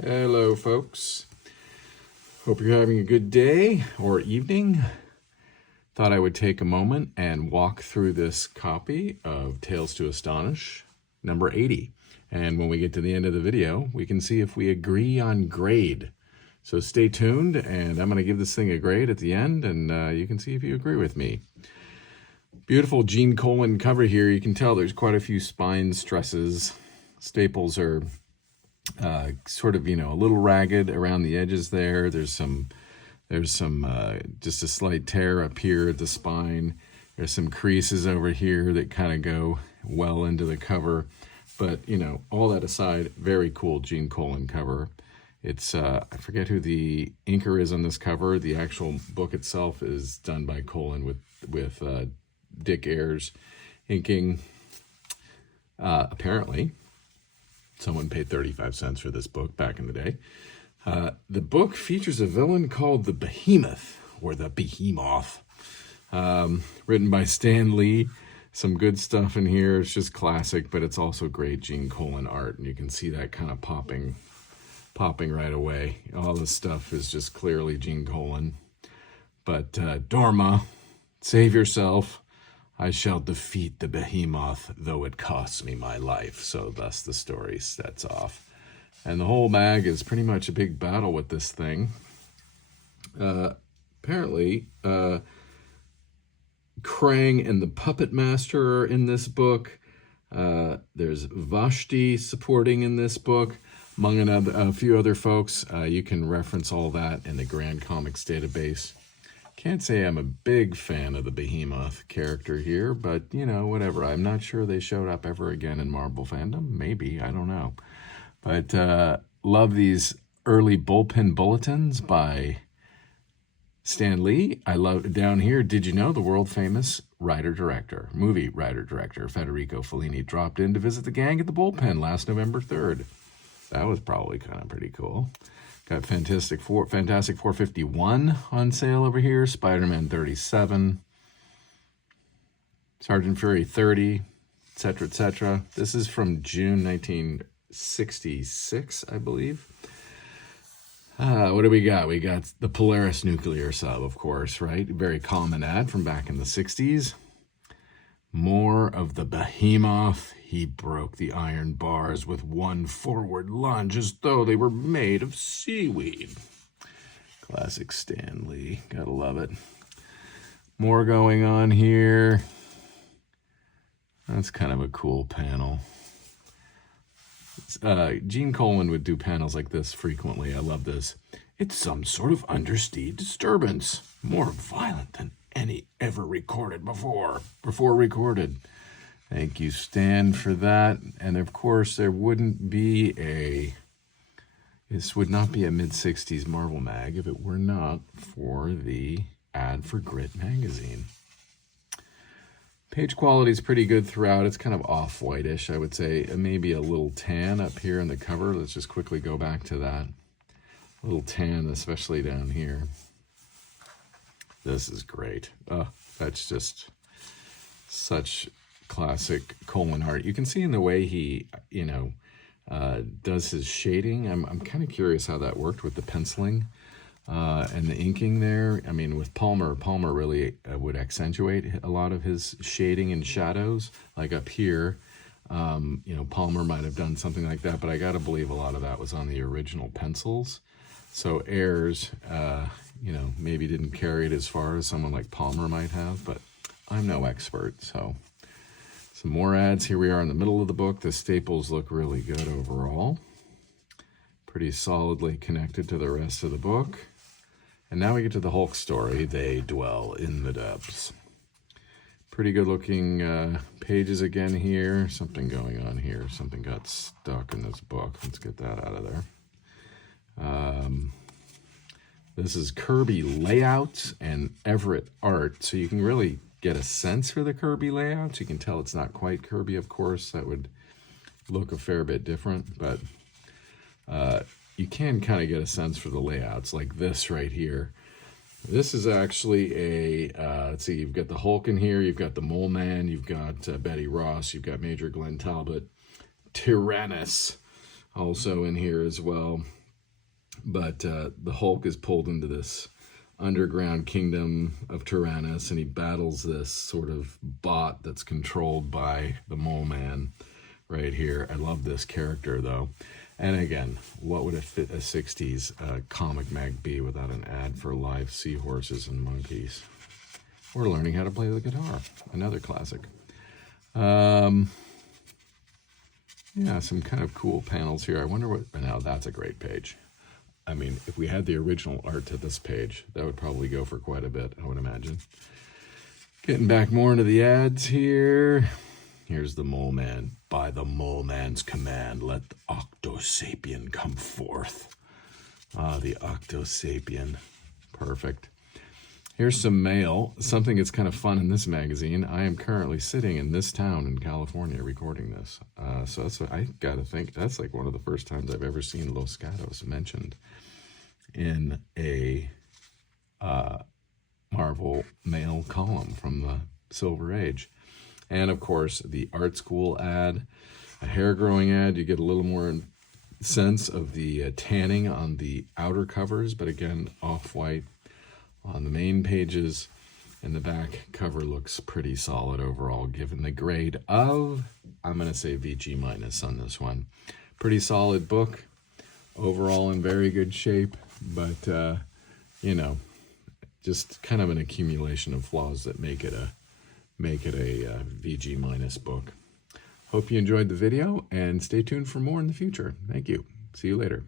Hello, folks. Hope you're having a good day or evening. Thought I would take a moment and walk through this copy of Tales to Astonish, number 80. And when we get to the end of the video, we can see if we agree on grade. So stay tuned, and I'm going to give this thing a grade at the end, and you can see if you agree with me. Beautiful Gene Colan cover here. You can tell there's quite a few spine stresses. Staples are sort of, a little ragged around the edges there. There's some just a slight tear up here at the spine. There's some creases over here that kind of go well into the cover. But, all that aside, very cool Gene Colan cover. It's, I forget who the inker is on this cover. The actual book itself is done by Colan with Dick Ayers inking. Apparently, someone paid 35 cents for this book back in the day. The book features a villain called the Behemoth, or the Behemoth, written by Stan Lee. Some good stuff in here. It's just classic, but it's also great Gene Colan art, and you can see that kind of popping right away. All this stuff is just clearly Gene Colan. But Dorma, save yourself. I shall defeat the Behemoth, though it costs me my life. So thus the story sets off. And the whole mag is pretty much a big battle with this thing. Apparently, Krang and the Puppet Master are in this book. There's Vashti supporting in this book, among a few other folks. You can reference all that in the Grand Comics database. Can't say I'm a big fan of the Behemoth character here, but, whatever. I'm not sure they showed up ever again in Marvel fandom. Maybe, I don't know. But love these early bullpen bulletins by Stan Lee. I love down here, did you know the world-famous movie writer-director Federico Fellini dropped in to visit the gang at the bullpen last November 3rd. That was probably kind of pretty cool. Got Fantastic 451 on sale over here, Spider-Man 37, Sergeant Fury 30, etc., etc. This is from June 1966, I believe. What do we got? We got the Polaris nuclear sub, of course, right? Very common ad from back in the 60s. More of the Behemoth. He broke the iron bars with one forward lunge as though they were made of seaweed. Classic Stan Lee. Gotta love it. More going on here. That's kind of a cool panel. Gene Colan would do panels like this frequently. I love this. It's some sort of undersea disturbance. More violent than any ever recorded before recorded. Thank you, Stan, for that. And of course, this would not be a mid-60s Marvel mag if it were not for the ad for Grit magazine. Page quality is pretty good throughout. It's kind of off-whitish, I would say. Maybe a little tan up here in the cover. Let's just quickly go back to that. A little tan, especially down here. This is great. That's just such classic Colan art. You can see in the way he, does his shading. I'm kind of curious how that worked with the penciling and the inking there. I mean, with Palmer really would accentuate a lot of his shading and shadows. Like up here, Palmer might have done something like that, but I got to believe a lot of that was on the original pencils. So Ayers, maybe didn't carry it as far as someone like Palmer might have, but I'm no expert, so... Some more ads. Here we are in the middle of the book. The staples look really good overall. Pretty solidly connected to the rest of the book. And now we get to the Hulk story. They dwell in the depths. Pretty good looking pages again here. Something going on here. Something got stuck in this book. Let's get that out of there. This is Kirby layouts and Everett art. So you can really get a sense for the Kirby layouts. You can tell it's not quite Kirby, of course. That would look a fair bit different, but you can kind of get a sense for the layouts, like this right here. This is actually a, let's see, you've got the Hulk in here, you've got the Mole Man, you've got Betty Ross, you've got Major Glenn Talbot, Tyrannus also in here as well. But the Hulk is pulled into this underground kingdom of Tyrannus, and he battles this sort of bot that's controlled by the Mole Man right here. I love this character, though. And again, what would a 60s comic mag be without an ad for live seahorses and monkeys? Or learning how to play the guitar. Another classic. Yeah, some kind of cool panels here. I wonder what... Now, that's a great page. I mean, if we had the original art to this page, that would probably go for quite a bit, I would imagine. Getting back more into the ads here. Here's the Mole Man. By the Mole Man's command, let the Octosapien come forth. Ah, the Octosapien. Perfect. Here's some mail. Something that's kind of fun in this magazine. I am currently sitting in this town in California recording this. So that's what I got to think. That's like one of the first times I've ever seen Los Gatos mentioned in a Marvel mail column from the Silver Age. And of course, the art school ad, a hair growing ad. You get a little more sense of the tanning on the outer covers, but again, off-white on the main pages. And the back cover looks pretty solid overall, given the grade of, I'm going to say VG minus on this one. Pretty solid book, overall in very good shape, but, you know, just kind of an accumulation of flaws that make it a VG minus book. Hope you enjoyed the video, and stay tuned for more in the future. Thank you. See you later.